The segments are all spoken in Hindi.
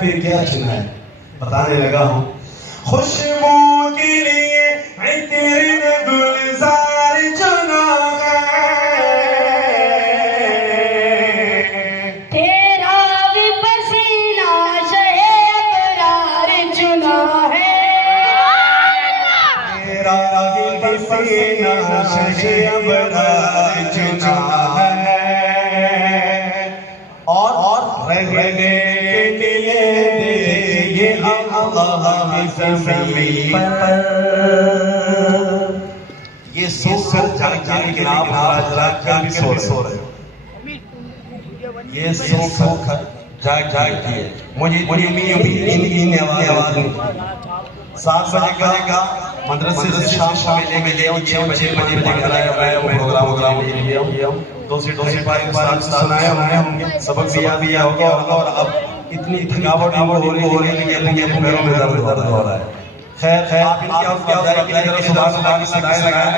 पे क्या चुना है बताने लगा हूँ। खुशबू के लिए तेरे ने गुलजार चुना है, तेरा भी पसीना शहे अबरार चुना है, तेरा भी पसीना शहे अबरार चुना है। और रहने के लिए ये अल्लाह की ज़मीन पर ये सोकर जाग के आप जाग भी सो रहे हो, ये सोकर जाग के मुझे इन आवाज 7 बजे का मदरसे से शाम में ले 6 बजे बनाया प्रोग्राम दूसरी पारी सुनाया होंगे, सबक भी होगा और अब इतनी थकावट हो रही है कि पैरों में दर्द हो रहा है। खैर आप क्या सुभान अल्लाह की सदाएं लगाएं,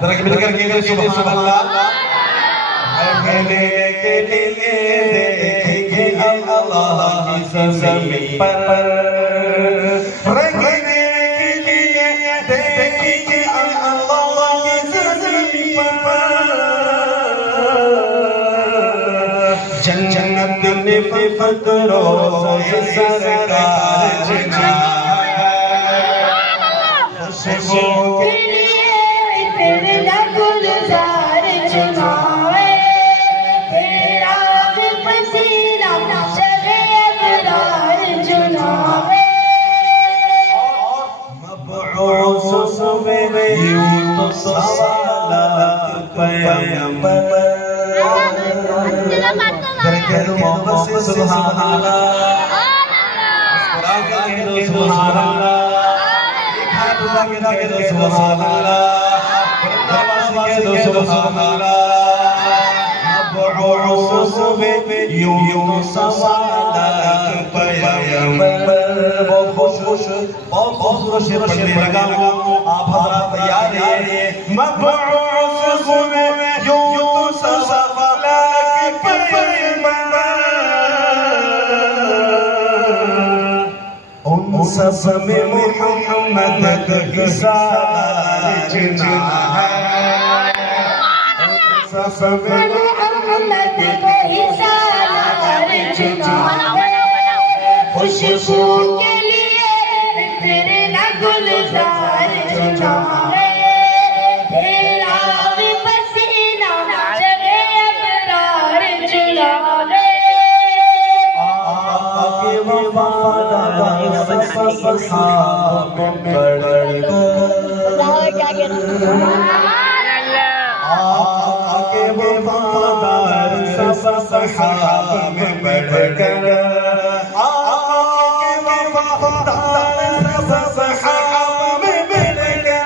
जरा मिल करके सुभान अल्लाह। रहने के लिए देखेंगे अल्लाह की ज़मीन पर, रहने के लिए देखेंगे अल्लाह की ज़मीन पर। जन्नत में फकरों सरकार जना है, खुशबू के लिए तेरे ने गुलजार चुना है, तेरा भी पसीना शहे अबरार चुना है। मबऊस में यूनुस सलात पैगंबर करके दो सुभान अल्लाह, मुस्कुरा के दो सुभान अल्लाह, हाथ उठा के दो सुभान अल्लाह, के दो सुभान अल्लाह। मबऊस में यूनुस सलात पैगंबर बहुत खुश पढ़ने लगा हूँ, आप हमारा तैयार है। मबऊस में यूनुस सलात पैगंबर उन सब में मोहम्मद की रिसालत जना है, उन सब में मोहम्मद की रिसालत जना है। खुशबू के लिए तेरे ने गुलजार चुना है, तेरा भी पसीना शहे अबरार चुना है। आके वफादार सहाबा में आके वफादार सहाबा में बढ़कर, आके वफादार सहाबा में बढ़कर,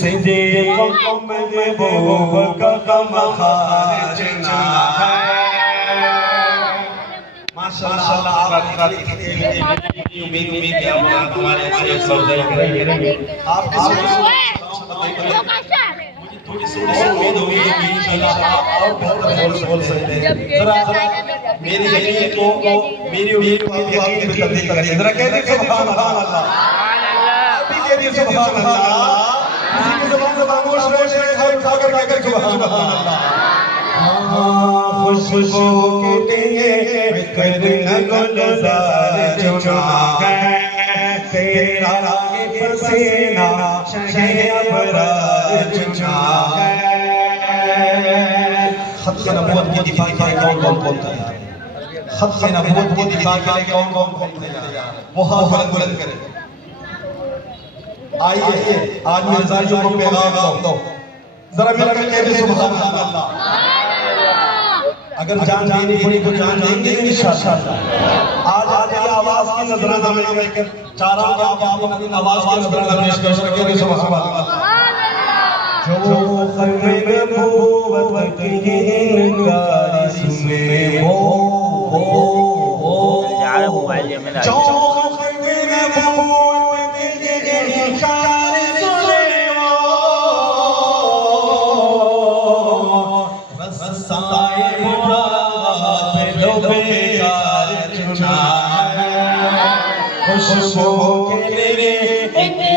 सिद्दीक़ों में महबूब का मक़ाम जना है। माशाअल्लाह आप उम्मीद कि हमारे अच्छे सौदे करेंगे। आप थोड़ी सी उम्मीद होगी कि इंशाअल्लाह आप और बेहतर बोल सकते हैं। जरा मेरी यकीन को मेरी उम्मीद को आप यकीन पे तब्दील करिए। जरा कह दीजिए सुभान अल्लाह, अभी कह दीजिए सुभान अल्लाह। किसी की ज़बान से खामोश रहे, खैर उठा कर कहकर सुभान अल्लाह। खुशबू के लिए करना गुलजार चुना है, तेरा भी पसीना शहे अबरार चुना है। खत नबूवत की दिफा के लिए कौन बोलता है? खत नबूवत की दिफा के लिए कौन बोलता है? वो हाथ बुलंद करे। आइए आज मिर्जाइयों को पैगाम दो, जरा मिलकर कह दे सुभान अल्लाह। अगर जान देनी पड़ी तो जान देंगे इंशाअल्लाह। आज आवाज की नजराना में लेकर चारों आप आवाज की नजराना पेश कर सकेंगे सुभान अल्लाह। जो खैमे नबूवत की इनकार सुने वो जो खैमे नबूवत की इनकार सुने वो, बस साए लो बेकार चुना खुशबू के लिए